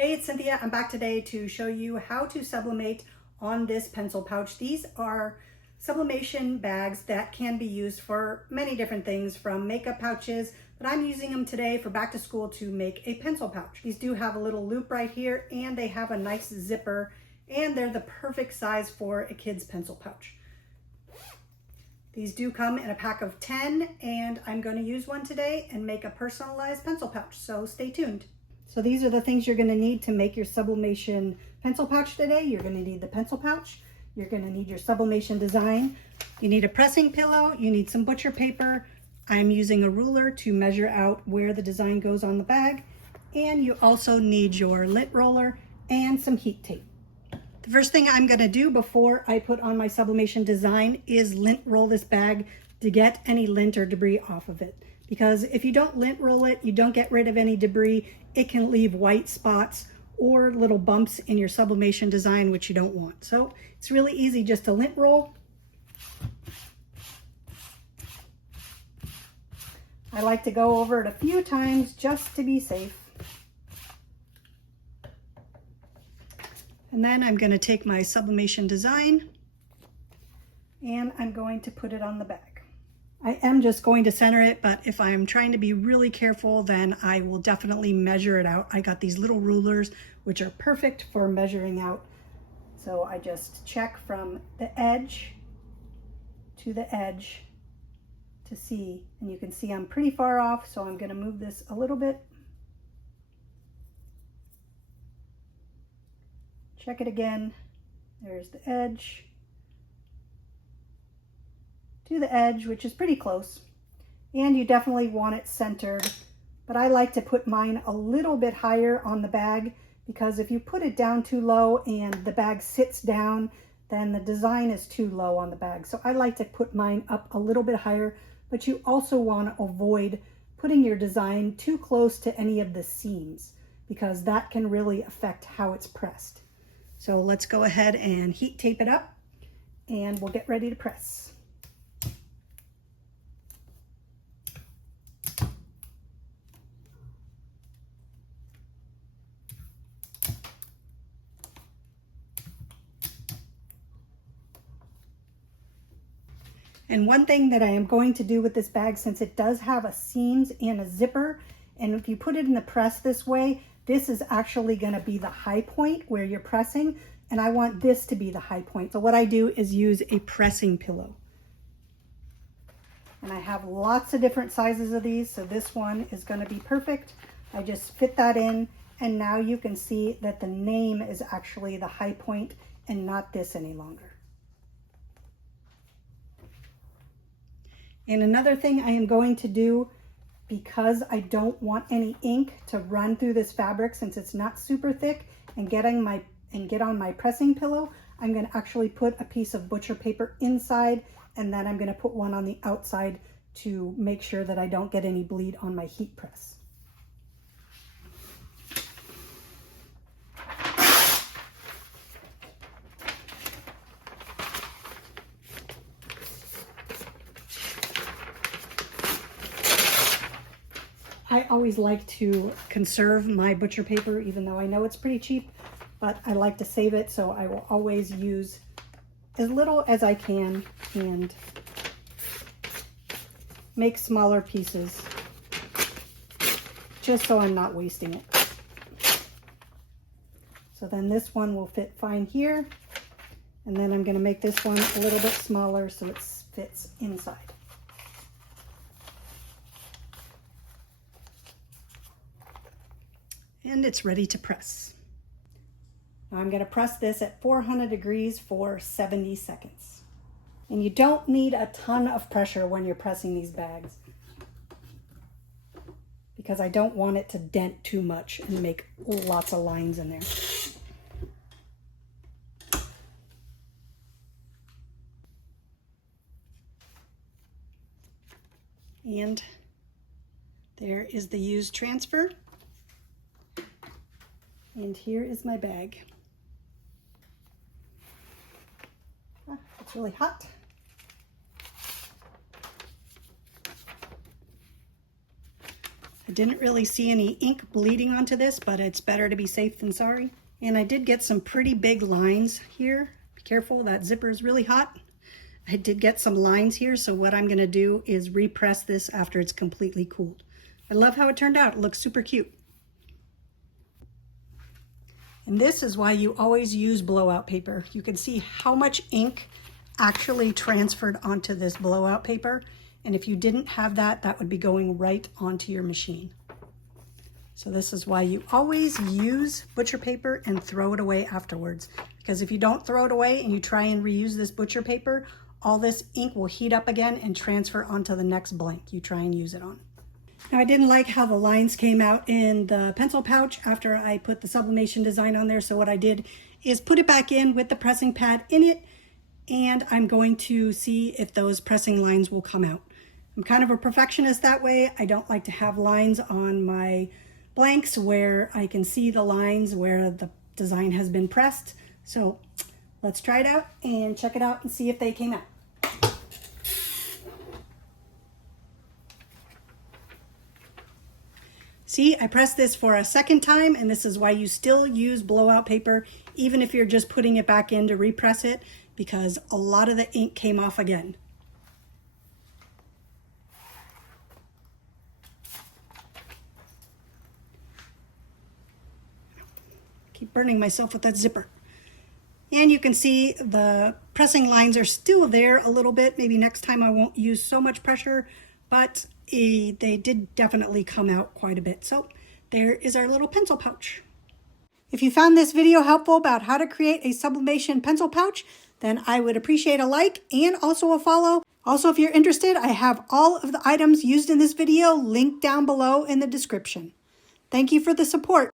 Hey, it's Cynthia. I'm back today to show you how to sublimate on this pencil pouch. These are sublimation bags that can be used for many different things, from makeup pouches, but I'm using them today for back to school to make a pencil pouch. These do have a little loop right here and they have a nice zipper, and they're the perfect size for a kid's pencil pouch. These do come in a pack of 10 and I'm going to use one today and make a personalized pencil pouch, so stay tuned. So these are the things you're going to need to make your sublimation pencil pouch today. You're going to need the pencil pouch. You're going to need your sublimation design. You need a pressing pillow. You need some butcher paper. I'm using a ruler to measure out where the design goes on the bag. And you also need your lint roller and some heat tape. The first thing I'm going to do before I put on my sublimation design is lint roll this bag to get any lint or debris off of it. Because if you don't lint roll it, you don't get rid of any debris, it can leave white spots or little bumps in your sublimation design, which you don't want. So it's really easy just to lint roll. I like to go over it a few times just to be safe. And then I'm going to take my sublimation design and I'm going to put it on the bag. I am just going to center it, but if I'm trying to be really careful, then I will definitely measure it out. I got these little rulers, which are perfect for measuring out. So I just check from the edge to the edge to see, and you can see I'm pretty far off, so I'm going to move this a little bit. Check it again. There's the edge to the edge, which is pretty close, and you definitely want it centered, but I like to put mine a little bit higher on the bag, because if you put it down too low and the bag sits down, then the design is too low on the bag. So I like to put mine up a little bit higher, but you also want to avoid putting your design too close to any of the seams, because that can really affect how it's pressed. So let's go ahead and heat tape it up and we'll get ready to press. And one thing that I am going to do with this bag, since it does have a seams and a zipper, and if you put it in the press this way, this is actually going to be the high point where you're pressing, and I want this to be the high point. So what I do is use a pressing pillow. And I have lots of different sizes of these, so this one is going to be perfect. I just fit that in, and now you can see that the name is actually the high point and not this any longer. And another thing I am going to do, because I don't want any ink to run through this fabric since it's not super thick and get on my pressing pillow, I'm going to actually put a piece of butcher paper inside, and then I'm going to put one on the outside to make sure that I don't get any bleed on my heat press. I always like to conserve my butcher paper, even though I know it's pretty cheap, but I like to save it, so I will always use as little as I can and make smaller pieces, just so I'm not wasting it. So then this one will fit fine here, and then I'm going to make this one a little bit smaller so it fits inside. And it's ready to press. Now I'm going to press this at 400 degrees for 70 seconds. And you don't need a ton of pressure when you're pressing these bags, because I don't want it to dent too much and make lots of lines in there. And there is the used transfer. And here is my bag. It's really hot. I didn't really see any ink bleeding onto this, but it's better to be safe than sorry. And I did get some pretty big lines here. Be careful, that zipper is really hot. I did get some lines here, so what I'm gonna do is repress this after it's completely cooled. I love how it turned out. It looks super cute. And this is why you always use blowout paper. You can see how much ink actually transferred onto this blowout paper. And if you didn't have that, that would be going right onto your machine. So this is why you always use butcher paper and throw it away afterwards. Because if you don't throw it away and you try and reuse this butcher paper, all this ink will heat up again and transfer onto the next blank you try and use it on. Now, I didn't like how the lines came out in the pencil pouch after I put the sublimation design on there. So what I did is put it back in with the pressing pad in it, and I'm going to see if those pressing lines will come out. I'm kind of a perfectionist that way. I don't like to have lines on my blanks where I can see the lines where the design has been pressed. So let's try it out and check it out and see if they came out. See, I pressed this for a second time, and this is why you still use blowout paper, even if you're just putting it back in to repress it, because a lot of the ink came off again. Keep burning myself with that zipper. And you can see the pressing lines are still there a little bit. Maybe next time I won't use so much pressure, but they did definitely come out quite a bit. So there is our little pencil pouch. If you found this video helpful about how to create a sublimation pencil pouch, then I would appreciate a like and also a follow. Also, if you're interested, I have all of the items used in this video linked down below in the description. Thank you for the support.